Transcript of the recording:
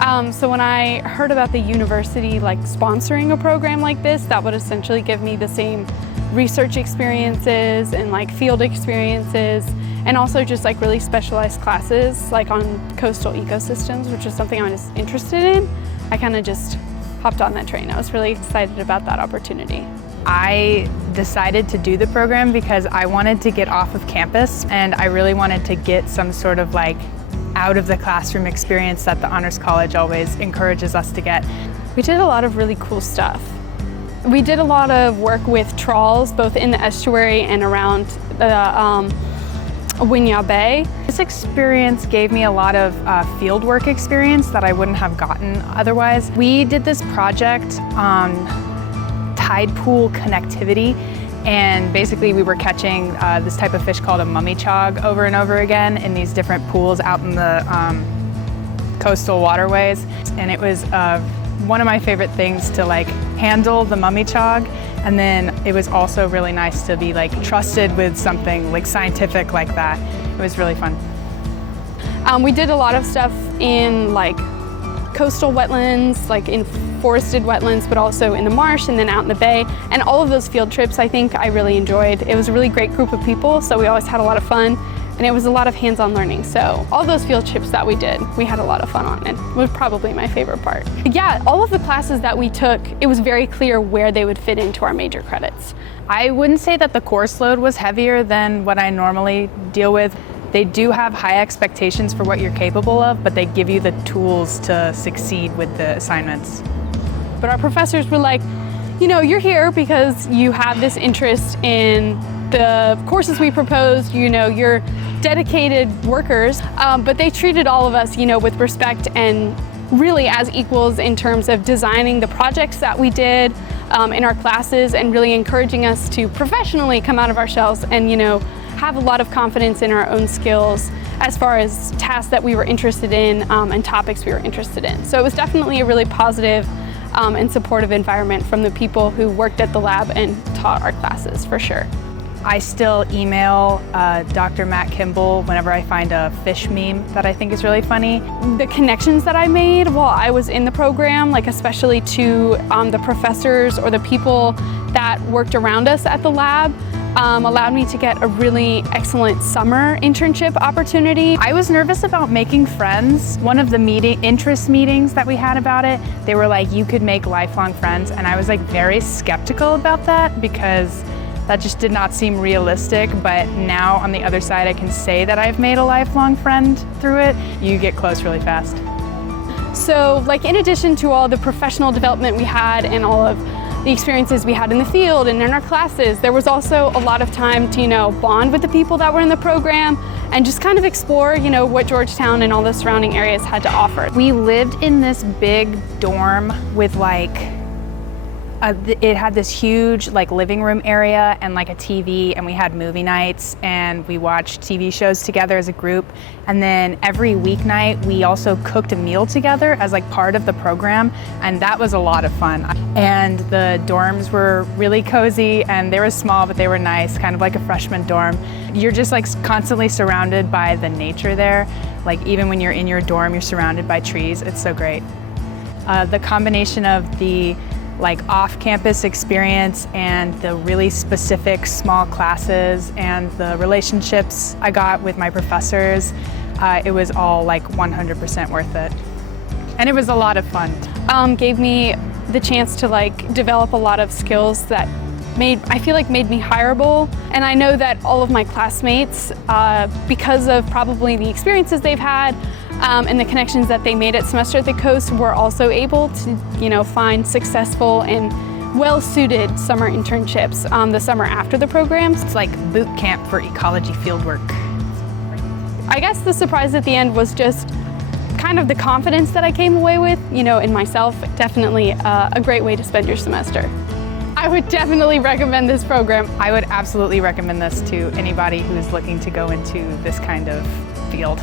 So when I heard about the university sponsoring a program like this, that would essentially give me the same research experiences and field experiences, and also just really specialized classes on coastal ecosystems, which is something I was interested in. I kind of just hopped on that train. I was really excited about that opportunity. I decided to do the program because I wanted to get off of campus, and I really wanted to get some sort of out of the classroom experience that the Honors College always encourages us to get. We did a lot of really cool stuff. We did a lot of work with trawls, both in the estuary and around the Winyah Bay. This experience gave me a lot of field work experience that I wouldn't have gotten otherwise. We did this project on tide pool connectivity, and basically we were catching this type of fish called a mummy chog over and over again in these different pools out in the coastal waterways. And it was one of my favorite things to handle the mummy chog, and then it was also really nice to be trusted with something scientific like that. It was really fun. We did a lot of stuff in coastal wetlands, in forested wetlands, but also in the marsh and then out in the bay. And all of those field trips I think I really enjoyed. It was a really great group of people, so we always had a lot of fun. And it was a lot of hands-on learning. So all those field trips that we did, we had a lot of fun on it. It was probably my favorite part. Yeah, all of the classes that we took, it was very clear where they would fit into our major credits. I wouldn't say that the course load was heavier than what I normally deal with. They do have high expectations for what you're capable of, but they give you the tools to succeed with the assignments. But our professors were like, you're here because you have this interest in the courses we proposed, you're dedicated workers, but they treated all of us, with respect and really as equals in terms of designing the projects that we did in our classes, and really encouraging us to professionally come out of our shells and, have a lot of confidence in our own skills as far as tasks that we were interested in and topics we were interested in. So it was definitely a really positive and supportive environment from the people who worked at the lab and taught our classes, for sure. I still email Dr. Matt Kimball whenever I find a fish meme that I think is really funny. The connections that I made while I was in the program, especially to the professors or the people that worked around us at the lab, allowed me to get a really excellent summer internship opportunity. I was nervous about making friends. One of the interest meetings that we had about it, they were like, you could make lifelong friends, and I was very skeptical about that because that just did not seem realistic. But now on the other side, I can say that I've made a lifelong friend through it. You get close really fast. So in addition to all the professional development we had and all of the experiences we had in the field and in our classes, there was also a lot of time to, bond with the people that were in the program and just kind of explore, what Georgetown and all the surrounding areas had to offer. We lived in this big dorm with it had this huge living room area and a TV, and we had movie nights and we watched TV shows together as a group. And then every weeknight we also cooked a meal together as part of the program, and that was a lot of fun. And the dorms were really cozy, and they were small but they were nice, kind of like a freshman dorm. You're just constantly surrounded by the nature there. Even when you're in your dorm, you're surrounded by trees. It's so great. The combination of the off-campus experience and the really specific small classes and the relationships I got with my professors, it was all 100% worth it. And it was a lot of fun. Gave me the chance to develop a lot of skills that I feel made me hireable. And I know that all of my classmates, because of probably the experiences they've had, and the connections that they made at Semester at the Coast, were also able to, find successful and well-suited summer internships the summer after the programs. It's like boot camp for ecology fieldwork. I guess the surprise at the end was just kind of the confidence that I came away with, in myself. Definitely a great way to spend your semester. I would definitely recommend this program. I would absolutely recommend this to anybody who is looking to go into this kind of field.